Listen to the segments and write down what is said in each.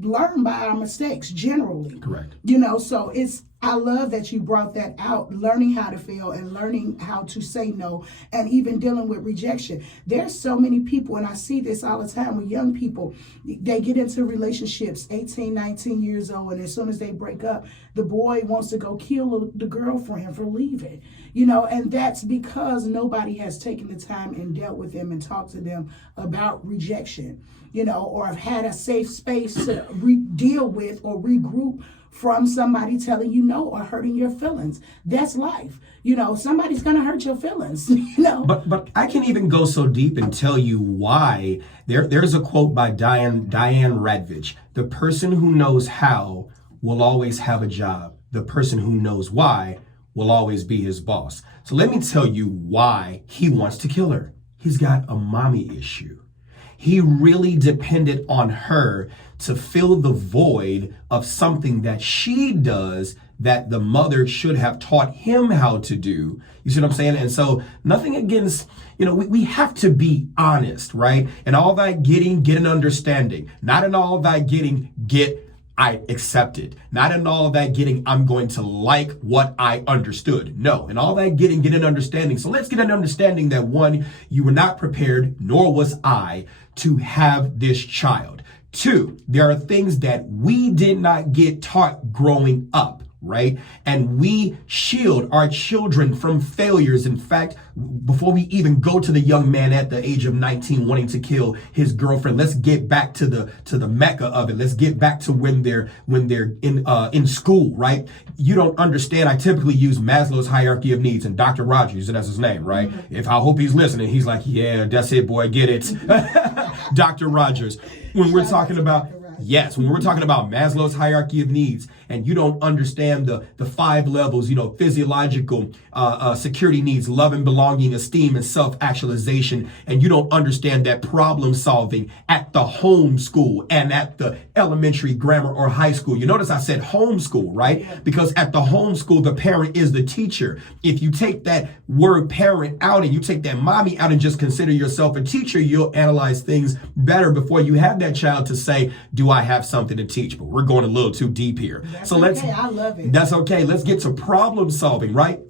learn by our mistakes generally. Correct. So I love that you brought that out, learning how to fail and learning how to say no, and even dealing with rejection. There's so many people, and I see this all the time with young people. They get into relationships 18, 19 years old, and as soon as they break up, the boy wants to go kill the girlfriend for leaving. And that's because nobody has taken the time and dealt with them and talked to them about rejection, or have had a safe space to deal with or regroup from somebody telling you no or hurting your feelings. That's life. Somebody's going to hurt your feelings, But I can even go so deep and tell you why. There's a quote by Diane Radvich. The person who knows how will always have a job. The person who knows why will always be his boss. So let me tell you why he wants to kill her. He's got a mommy issue. He really depended on her to fill the void of something that she does that the mother should have taught him how to do. You see what I'm saying? And so nothing against, we have to be honest, right? And all thy getting, get an understanding. Not in all thy getting, I accepted. Not in all that getting, I'm going to like what I understood. No, in all that getting, get an understanding. So let's get an understanding that one, you were not prepared, nor was I, to have this child. Two, there are things that we did not get taught growing up, right? And we shield our children from failures. In fact, before we even go to the young man at the age of 19 wanting to kill his girlfriend, let's get back to the mecca of it. Let's get back to when they're in school, right? You don't understand. I typically use Maslow's hierarchy of needs, and Dr. Rogers, and that's his name, right? Mm-hmm. If I hope he's listening, he's like, yeah, that's it, boy, get it. Dr. Rogers. When we're talking about Maslow's hierarchy of needs, and you don't understand the 5 levels, physiological, security needs, love and belonging, esteem and self-actualization, and you don't understand that problem solving at the home school and at the elementary, grammar, or high school. You notice I said home school, right? Yeah. Because at the home school, the parent is the teacher. If you take that word parent out and you take that mommy out and just consider yourself a teacher, you'll analyze things better before you have that child to say, do I have something to teach? But we're going a little too deep here. That's okay. I love it. That's okay. Let's get to problem solving, right?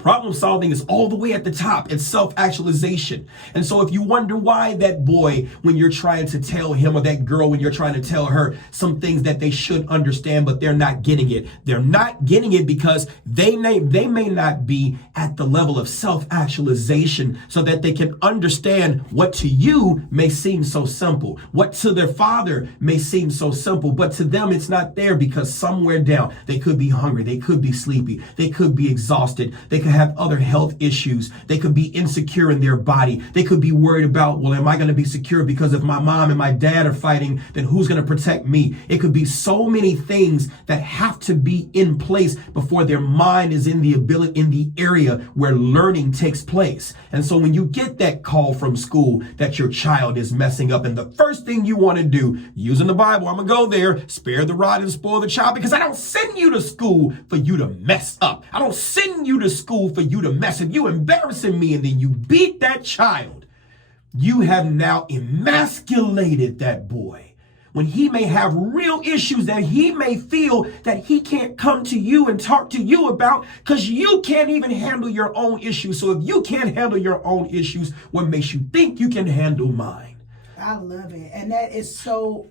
Problem solving is all the way at the top. It's self-actualization. And so if you wonder why that boy, when you're trying to tell him, or that girl, when you're trying to tell her some things that they should understand, but they're not getting it. They're not getting it because they may not be at the level of self-actualization so that they can understand what to you may seem so simple, what to their father may seem so simple, but to them it's not there because somewhere down, they could be hungry, they could be sleepy, they could be exhausted, they could have other health issues. They could be insecure in their body. They could be worried about, well, am I going to be secure? Because if my mom and my dad are fighting, then who's going to protect me? It could be so many things that have to be in place before their mind is in the area where learning takes place. And so when you get that call from school that your child is messing up, and the first thing you want to do, using the Bible, I'm going to go there, spare the rod and spoil the child, because I don't send you to school for you to mess up. I don't send you to school for you to mess up. You embarrassing me, and then you beat that child. You have now emasculated that boy when he may have real issues that he may feel that he can't come to you and talk to you about because you can't even handle your own issues. So if you can't handle your own issues, what makes you think you can handle mine? I love it. And that is so,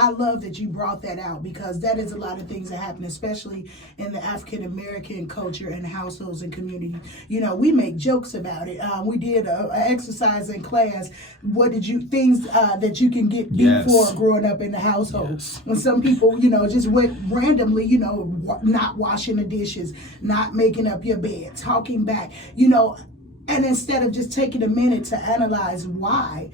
I love that you brought that out, because that is a lot of things that happen, especially in the African American culture and households and community. We make jokes about it. We did an exercise in class. Things that you can get beat for growing up in the household. Yes. When some people, just went randomly, not washing the dishes, not making up your bed, talking back, and instead of just taking a minute to analyze why,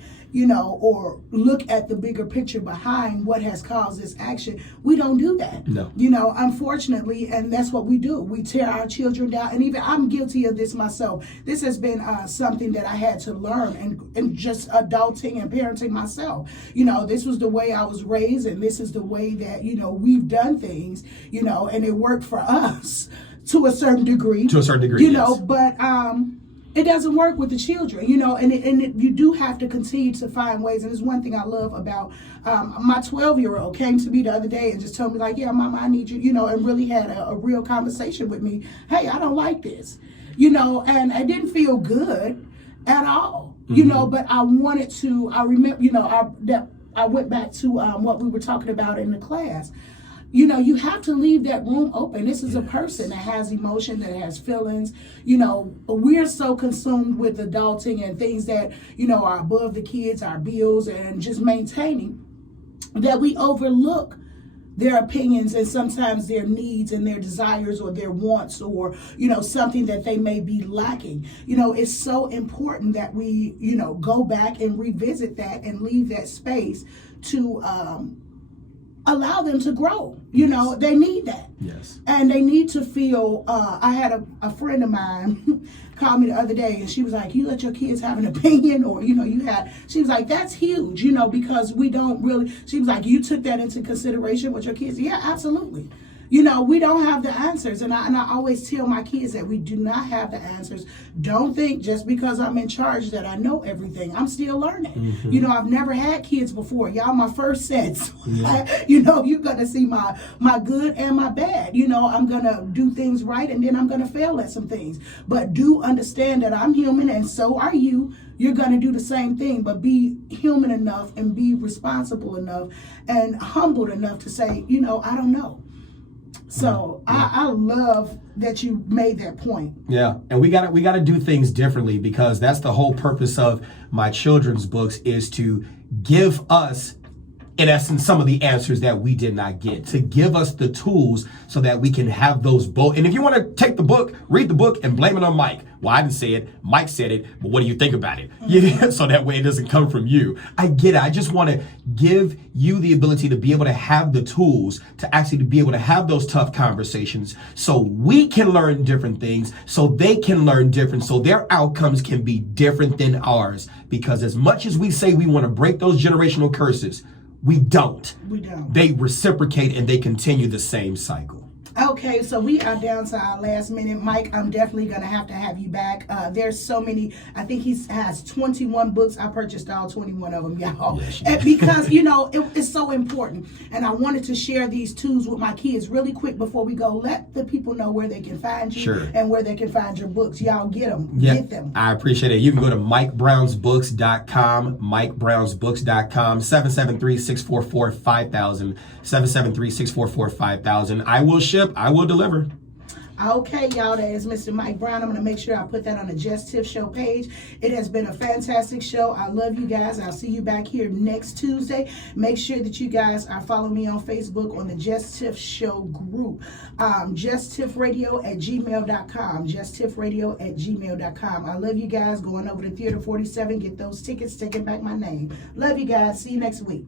or look at the bigger picture behind what has caused this action, we don't do that. No. Unfortunately, and that's what we do. We tear our children down, and even I'm guilty of this myself. This has been something that I had to learn and just adulting and parenting myself. This was the way I was raised, and this is the way that, we've done things, and it worked for us to a certain degree. To a certain degree, yes. But it doesn't work with the children, you know, and you do have to continue to find ways. And there's one thing I love about my 12-year-old came to me the other day and just told me, like, yeah, Mama, I need you, you know, and really had a real conversation with me. Hey, I don't like this, you know, and I didn't feel good at all, you know, but I wanted to, I remember, you know, I went back to what we were talking about in the class. You know, you have to leave that room open. This is a person that has emotion, that has feelings. You know, we're so consumed with adulting and things that, you know, are above the kids, our bills, and just maintaining, that we overlook their opinions and sometimes their needs and their desires or their wants, or, you know, something that they may be lacking. You know, it's so important that we, you know, go back and revisit that and leave that space to allow them to grow. You know, they need that. Yes. And they need to feel, I had a friend of mine call me the other day, and she was like, you let your kids have an opinion, or, you know, she was like, that's huge, you know, because we don't really, she was like, you took that into consideration with your kids? Yeah, absolutely. You know, we don't have the answers. And I always tell my kids that we do not have the answers. Don't think just because I'm in charge that I know everything. I'm still learning. You know, I've never had kids before. Y'all my first sets. You know, you're going to see my good and my bad. You know, I'm going to do things right, and then I'm going to fail at some things. But do understand that I'm human, and so are you. You're going to do the same thing, but be human enough and be responsible enough and humbled enough to say, you know, I don't know. So I love that you made that point. Yeah, and we gotta do things differently, because that's the whole purpose of my children's books, is to give us, in essence, some of the answers that we did not get, to give us the tools so that we can have those both. And if you want to take the book, read the book, and blame it on Mike. Well, I didn't say it. Mike said it. But what do you think about it? Yeah, so that way it doesn't come from you. I get it. I just want to give you the ability to be able to have the tools to actually be able to have those tough conversations, so we can learn different things, so they can learn different, so their outcomes can be different than ours. Because as much as we say we want to break those generational curses, we don't. We don't. They reciprocate and they continue the same cycle. Okay, so we are down to our last minute. Mike, I'm definitely going to have you back. There's so many. I think he has 21 books. I purchased all 21 of them, y'all. Yes, because, you know, it's so important. And I wanted to share these tools with my kids really quick before we go. Let the people know where they can find you and where they can find your books. Y'all get them. Yep. Get them. I appreciate it. You can go to MikeBrownsBooks.com, MikeBrownsBooks.com, 773-644-5000, 773-644-5000. I will ship. I will deliver. Okay, y'all, that is Mr. Mike Brown. I'm going to make sure I put that on the Just Tiff Show page. It has been a fantastic show. I love you guys. I'll see you back here next Tuesday. Make sure that you guys are following me on Facebook on the Just Tiff Show group. JustTiffRadio@gmail.com. JustTiffRadio@gmail.com. I love you guys. Going over to Theater 47. Get those tickets. Taking back my name. Love you guys. See you next week.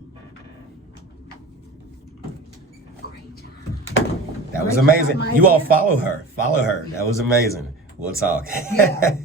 That was amazing. You all follow her. Follow her. That was amazing. We'll talk. Yeah.